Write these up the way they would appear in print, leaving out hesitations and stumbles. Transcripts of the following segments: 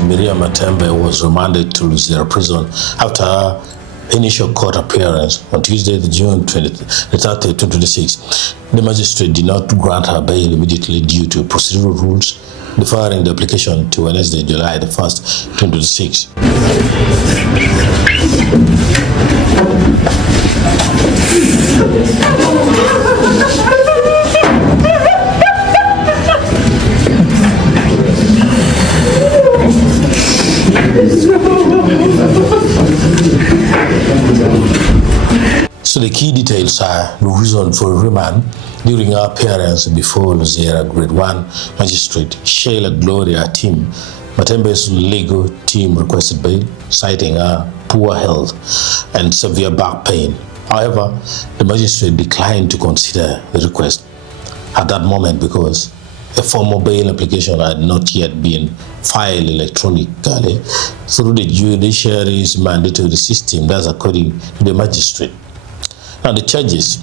Miria Matembe was remanded to Luzira prison after her initial court appearance on Tuesday, June 30, 2026. The magistrate did not grant her bail immediately due to procedural rules, deferring the application to Wednesday, July 1st, 2026. So the key details are the reason for remand during our appearance before Luzira Grade 1 Magistrate Sheila Gloria Team. Matembe's legal team requested bail, citing her poor health and severe back pain. However, the magistrate declined to consider the request at that moment because a formal bail application had not yet been filed electronically through the judiciary's mandatory system. That's according to the magistrate. Now, the charges: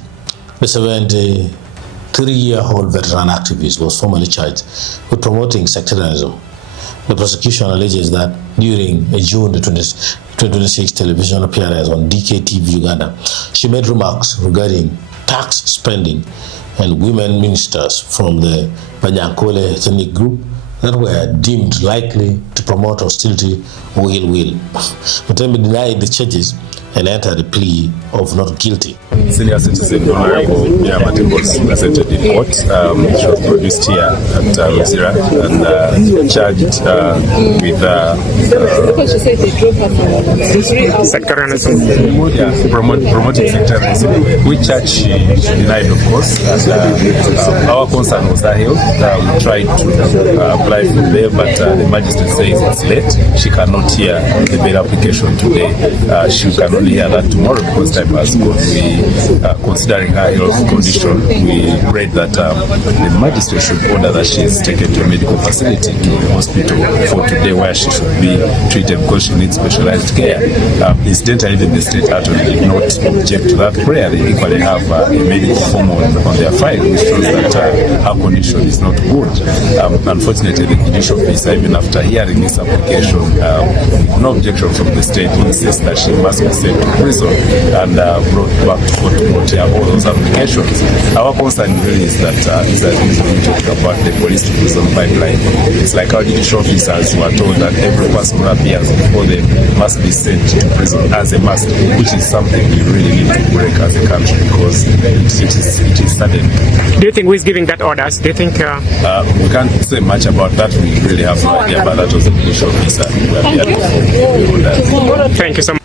the 73-year-old veteran activist was formally charged with promoting sectarianism. The prosecution alleges that during a June 2026 television appearance on DKTV Uganda, she made remarks regarding tax spending and women ministers from the Banyankole ethnic group that were deemed likely to promote hostility or ill will. Matembe denied the charges and entered a plea of not guilty. Senior citizen Honorable Miria Matembe was presented in court. She was produced here at Luzira and charged with sectarianism. Yeah, promoting sectarianism, which she denied, of course. And, our concern was her health. We tried to apply for bail, but the magistrate says it's late. She cannot hear the bail application today. She can only hear that tomorrow because time has gone. Considering her health condition, we prayed that the magistrate should order that she is taken to a medical facility, to the hospital for today, where she should be treated because she needs specialized care. Incidentally, even the state attorney did not object to that prayer. They equally have a medical form on their file, which shows that her condition is not good. Unfortunately, the judicial officer, even after hearing this application, no objection from the state, insists that she must be sent to prison and brought back to court to hear all those applications. Our concern really is that these are things we talk about the police to prison pipeline. It's like our judicial officers who are told that every person who appears before them must be sent to prison as a must, which is something we really need to break as a country because it is sudden. Do you think who is giving that orders? Do you think we can't say much about that? We really have no idea, but that was the judicial officer who appeared before the Thank you so much.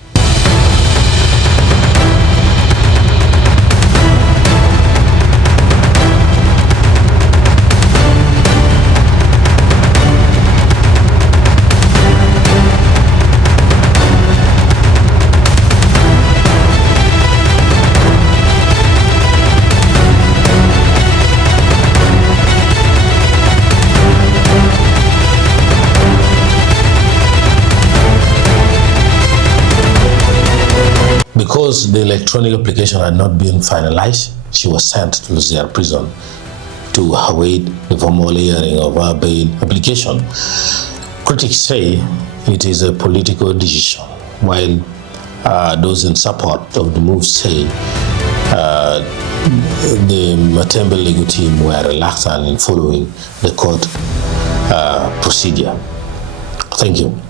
Because the electronic application had not been finalized, she was sent to Luzira prison to await the formal hearing of her bail application. Critics say it is a political decision, while those in support of the move say the Matembe legal team were reluctant in following the court procedure. Thank you.